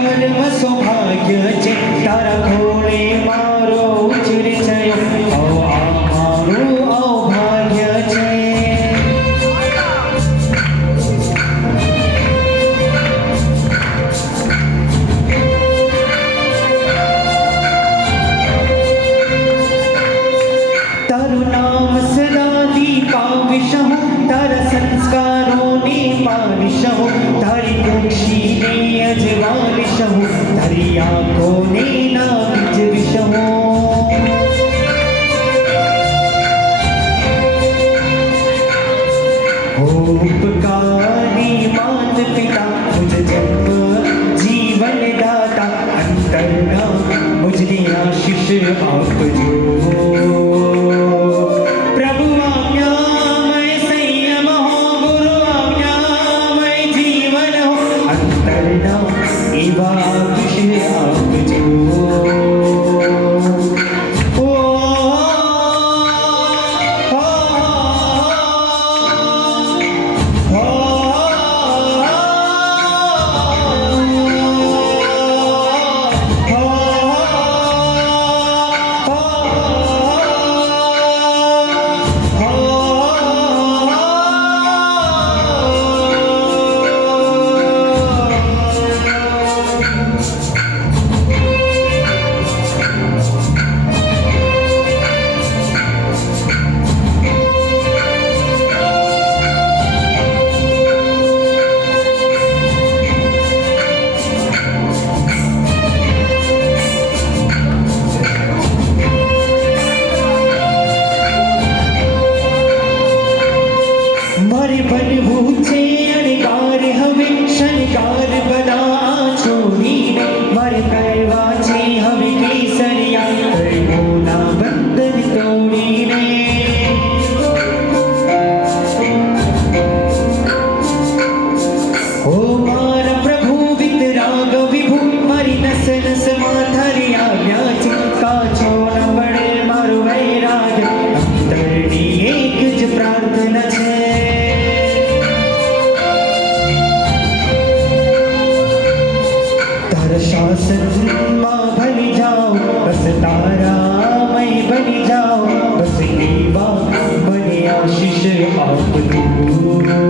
પરમ સૌભાગ્ય છે તારા ખોળે મારો ઉછરી થયો આ મારું અભાગ્ય છે તારું નામ સદા દીપાવીશ હું તારા સંસ્કારોને પાવીશ હું તારી ખુશીને અજમાવીશ હું તારી આંખોને ના વિચરીશ હું उपकारी मात पिता मुझ जन्म जीवन दाता अंतरना मुझे आशीष आपजो प्रभु आज्ञामय संयम हो गुरु आज्ञामय जीवन हो अंतरना एवा आशीष आपजो મારે બનવું છે અણગાર હવે શણગાર બધા છોડીને મારે કરવા છે હવે કેસરિયા કર્મોના બંધન તોડીને ઓ મારા પ્રભુ વિતરાગ વિભુ મારી નસ નસમાં તારી આવ્યા છે કાચો ન પડે મારું વૈરાગ અંતરની એક જ પ્રાર્થના છે शासનમાં भली जाओ बस तारा मय बनी जाओ बस एवा મને આશીષ આપજો